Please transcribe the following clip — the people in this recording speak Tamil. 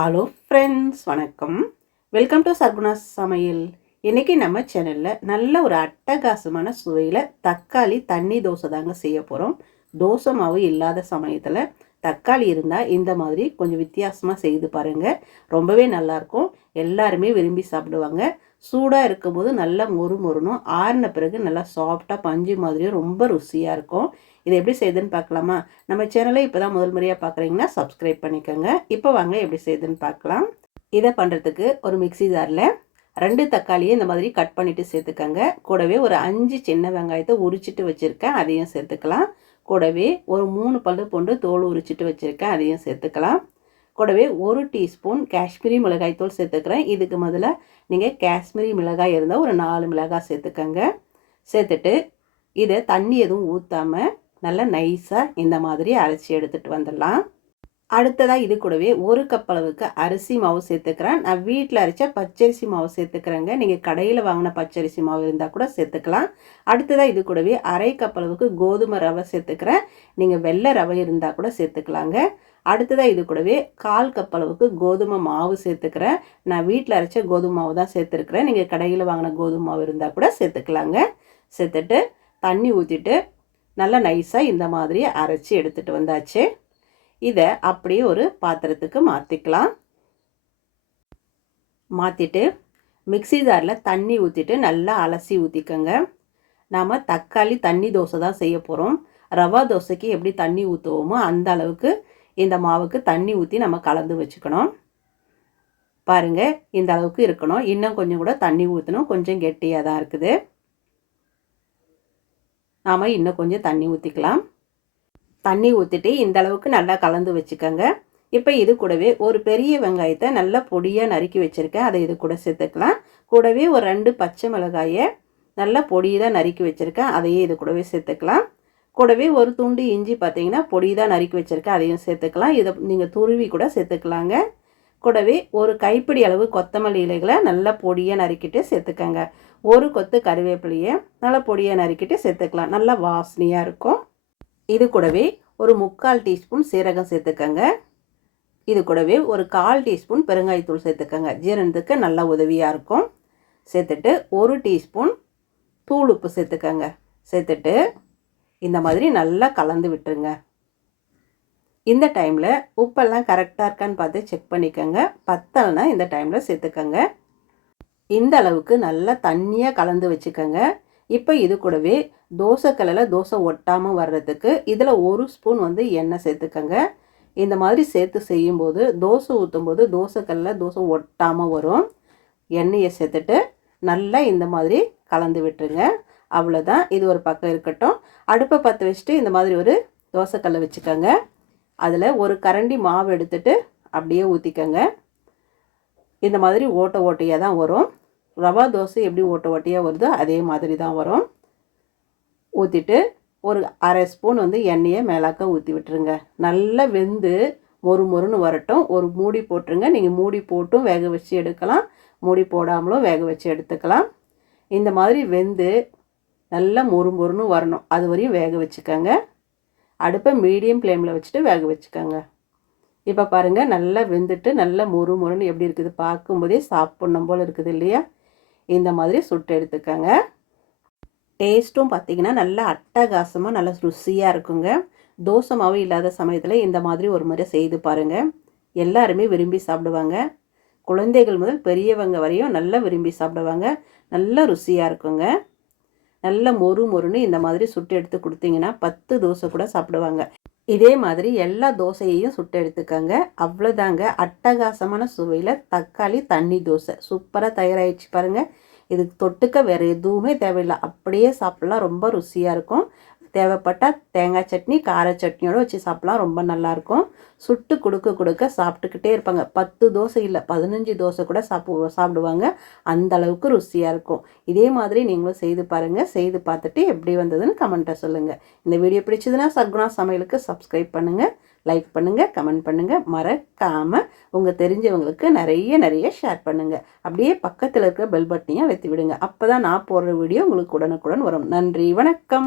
ஹலோ ஃப்ரெண்ட்ஸ், வணக்கம். வெல்கம் டு சர்குணாஸ் சமையல். இன்றைக்கி நம்ம சேனலில் நல்ல ஒரு அட்டகாசமான சுவையில் தக்காளி தண்ணி தோசை தாங்க செய்ய போகிறோம். தோசை மாவு இல்லாத சமயத்தில் தக்காளி இருந்தால் இந்த மாதிரி கொஞ்சம் வித்தியாசமாக செய்து பாருங்கள். ரொம்பவே நல்லாயிருக்கும். எல்லாருமே விரும்பி சாப்பிடுவாங்க. சூடாக இருக்கும்போது நல்லா மொறு மொறுனும், ஆறின பிறகு நல்லா சாஃப்டாக பஞ்சு மாதிரியும் ரொம்ப ருசியாக இருக்கும். இதை எப்படி செய்யுதுன்னு பார்க்கலாமா? நம்ம சேனலை இப்போ தான் முதல் முறையாக பார்க்குறீங்கன்னா சப்ஸ்கிரைப் பண்ணிக்கோங்க. இப்போ வாங்க எப்படி செய்யுதுன்னு பார்க்கலாம். இதை பண்ணுறதுக்கு ஒரு மிக்ஸி ஜாரில் 2 தக்காளியை இந்த மாதிரி கட் பண்ணிவிட்டு சேர்த்துக்கோங்க. கூடவே ஒரு 5 சின்ன வெங்காயத்தை உரிச்சிட்டு வச்சுருக்கேன், அதையும் சேர்த்துக்கலாம். கூடவே ஒரு 3 பல்லு பூண்டு தோல் உரிச்சிட்டு வச்சுருக்கேன், அதையும் சேர்த்துக்கலாம். கூடவே 1 டீஸ்பூன் காஷ்மீரி மிளகாய் தூள் சேர்த்துக்கிறேன். இதுக்கு முதல்ல நீங்கள் காஷ்மீரி மிளகாய் இருந்தால் ஒரு 4 மிளகாய் சேர்த்துக்கோங்க. சேர்த்துட்டு இதை தண்ணி எதுவும் ஊற்றாமல் நல்லா நைஸாக இந்த மாதிரி அரைச்சி எடுத்துகிட்டு வந்துடலாம். அடுத்ததாக இது கூடவே 1 கப் அளவுக்கு அரிசி மாவு சேர்த்துக்கிறேன். நான் வீட்டில் அரைச்ச பச்சரிசி மாவு சேர்த்துக்கிறேங்க. நீங்கள் கடையில் வாங்கின பச்சரிசி மாவு இருந்தால் கூட சேர்த்துக்கலாம். அடுத்ததாக இது கூடவே 1/2 கப் அளவுக்கு கோதுமை ரவை சேர்த்துக்கிறேன். நீங்கள் வெள்ளை ரவை இருந்தால் கூட சேர்த்துக்கலாங்க. அடுத்ததாக இது கூடவே 1/4 கப் அளவுக்கு கோதுமை மாவு சேர்த்துக்கிறேன். நான் வீட்டில் அரைச்ச கோதுமை மாவு தான் சேர்த்துருக்குறேன். நீங்கள் கடையில் வாங்கின கோதுமை மாவு இருந்தால் கூட சேர்த்துக்கலாங்க. சேர்த்துட்டு தண்ணி ஊற்றிட்டு நல்லா நைஸாக இந்த மாதிரி அரைச்சி எடுத்துகிட்டு வந்தாச்சு. இதை அப்படியே ஒரு பாத்திரத்துக்கு மாற்றிக்கலாம். மாற்றிட்டு மிக்ஸி ஜாரில் தண்ணி ஊற்றிட்டு நல்லா அலசி ஊற்றிக்கோங்க. நாம் தக்காளி தண்ணி தோசை தான் செய்ய போகிறோம். ரவா தோசைக்கு எப்படி தண்ணி ஊற்றுவோமோ அந்த அளவுக்கு இந்த மாவுக்கு தண்ணி ஊற்றி நம்ம கலந்து வச்சுக்கணும். பாருங்கள், இந்த அளவுக்கு இருக்கணும். இன்னும் கொஞ்சம் கூட தண்ணி ஊற்றணும். கொஞ்சம் கெட்டியாக தான் இருக்குது. நாம் இன்னும் கொஞ்சம் தண்ணி ஊற்றிக்கலாம். தண்ணி ஊற்றிட்டு இந்த அளவுக்கு நல்லா கலந்து வச்சுக்கோங்க. இப்போ இது கூடவே ஒரு பெரிய வெங்காயத்தை நல்லா பொடியாக நறுக்கி வச்சுருக்கேன், அதை இது கூட சேர்த்துக்கலாம். கூடவே ஒரு 2 பச்சை மிளகாயை நல்லா பொடியாக நறுக்கி வச்சுருக்கேன், அதையே இது கூடவே சேர்த்துக்கலாம். கூடவே ஒரு துண்டு இஞ்சி பார்த்தீங்கன்னா பொடியாக நறுக்கி வச்சுருக்கேன், அதையும் சேர்த்துக்கலாம். இதை நீங்கள் துருவி கூட சேர்த்துக்கலாங்க. கூடவே ஒரு கைப்பிடி அளவு கொத்தமல்லி இலைகளை நல்லா பொடியாக நறுக்கிட்டு சேர்த்துக்கோங்க. ஒரு கொத்து கருவேப்பிலையை நல்லா பொடியாக நறுக்கிட்டு சேர்த்துக்கலாம். நல்லா வாசனையாக இருக்கும். இது கூடவே ஒரு 3/4 டீஸ்பூன் சீரகம் சேர்த்துக்கோங்க. இது கூடவே ஒரு 1/4 டீஸ்பூன் பெருங்காயத்தூள் சேர்த்துக்கோங்க. ஜீரணத்துக்கு நல்லா உதவியாக இருக்கும். சேர்த்துட்டு 1 டீஸ்பூன் தூள் உப்பு சேர்த்துக்கோங்க. சேர்த்துட்டு இந்த மாதிரி நல்லா கலந்து விட்டுருங்க. இந்த டைமில் உப்பெல்லாம் கரெக்டாக இருக்கான்னு பார்த்து செக் பண்ணிக்கோங்க. பத்தலைன்னா இந்த டைமில் சேர்த்துக்கோங்க. இந்த அளவுக்கு நல்லா தண்ணியாக கலந்து வச்சுக்கோங்க. இப்போ இது கூடவே தோசைக்கல்லில் தோசை ஒட்டாமல் வர்றதுக்கு இதில் 1 ஸ்பூன் எண்ணெய் சேர்த்துக்கோங்க. இந்த மாதிரி சேர்த்து செய்யும்போது தோசை ஊற்றும்போது தோசைக்கல்லில் தோசை ஒட்டாமல் வரும். எண்ணெயை சேர்த்துட்டு நல்லா இந்த மாதிரி கலந்து விட்டுருங்க. அவ்வளோதான். இது ஒரு பக்கம் இருக்கட்டும். அடுப்பை பற்ற வச்சுட்டு இந்த மாதிரி ஒரு தோசைக்கல்லை வச்சுக்கோங்க. அதில் ஒரு கரண்டி மாவு எடுத்துட்டு அப்படியே ஊற்றிக்கோங்க. இந்த மாதிரி ஓட்டை ஓட்டையாக தான் வரும். ரவா தோசை எப்படி ஓட்டை ஓட்டையாக வருதோ அதே மாதிரி தான் வரும். ஊற்றிட்டு ஒரு 1/2 ஸ்பூன் எண்ணெயை மேலாக்க ஊற்றி விட்டுருங்க. நல்லா வெந்து மொறு மொறுன்னு வரட்டும். ஒரு மூடி போட்டுருங்க. நீங்கள் மூடி போட்டும் வேக வச்சு எடுக்கலாம், மூடி போடாமலும் வேக வச்சு எடுத்துக்கலாம். இந்த மாதிரி வெந்து நல்லா மொறு மொறுன்னு வரணும், அது வரையும் வேக வச்சுக்கோங்க. அடுப்பை மீடியம் ஃப்ளேமில் வச்சுட்டு வேக வச்சுக்கோங்க. இப்போ பாருங்கள், நல்லா வெந்துட்டு நல்லா மொறு மொறுன்னு எப்படி இருக்குது, பார்க்கும்போதே சாப்பிட்ணும் போல் இருக்குது இல்லையா? இந்த மாதிரி சுட்டு எடுத்துக்கோங்க. டேஸ்ட்டும் பார்த்திங்கன்னா நல்லா அட்டகாசமாக நல்லா ருசியாக இருக்குங்க. தோசை மாவு இல்லாத சமயத்தில் இந்த மாதிரி ஒரு முறை செய்து பாருங்கள். எல்லாருமே விரும்பி சாப்பிடுவாங்க. குழந்தைகள் முதல் பெரியவங்க வரையும் நல்லா விரும்பி சாப்பிடுவாங்க. நல்ல ருசியாக இருக்குங்க. நல்ல மொறு மொறுன்னு இந்த மாதிரி சுட்டு எடுத்து கொடுத்தீங்கன்னா 10 தோசை கூட சாப்பிடுவாங்க. இதே மாதிரி எல்லா தோசையையும் சுட்டு எடுத்துக்கோங்க. அவ்வளோதாங்க, அட்டகாசமான சுவையில் தக்காளி தண்ணி தோசை சூப்பராக தயாராகிடுச்சு பாருங்கள். இதுக்கு தொட்டுக்க வேறு எதுவுமே தேவையில்லை, அப்படியே சாப்பிட்லாம். ரொம்ப ருசியாக இருக்கும். தேவைப்பட்டால் தேங்காய் சட்னி கார சட்னியோடு வச்சு சாப்பிட்லாம், ரொம்ப நல்லாயிருக்கும். சுட்டு கொடுக்க சாப்பிட்டுக்கிட்டே இருப்பாங்க. 10 தோசை இல்லை 15 தோசை கூட சாப்பிடுவாங்க. அந்த அளவுக்கு ருசியாக இருக்கும். இதே மாதிரி நீங்களும் செய்து பாருங்கள். செய்து பார்த்துட்டு எப்படி வந்ததுன்னு கமெண்ட்டை சொல்லுங்கள். இந்த வீடியோ பிடிச்சதுன்னா சர்குணா சமையலுக்கு சப்ஸ்கிரைப் பண்ணுங்கள், லைக் பண்ணுங்கள், கமெண்ட் பண்ணுங்கள். மறக்காமல் உங்கள் தெரிஞ்சவங்களுக்கு நிறைய ஷேர் பண்ணுங்கள். அப்படியே பக்கத்தில் இருக்கிற பெல் பட்டனையும் அழுத்தி விடுங்க. அப்போ தான் நான் போடுற வீடியோ உங்களுக்கு உடனுக்குடன் வரும். நன்றி, வணக்கம்.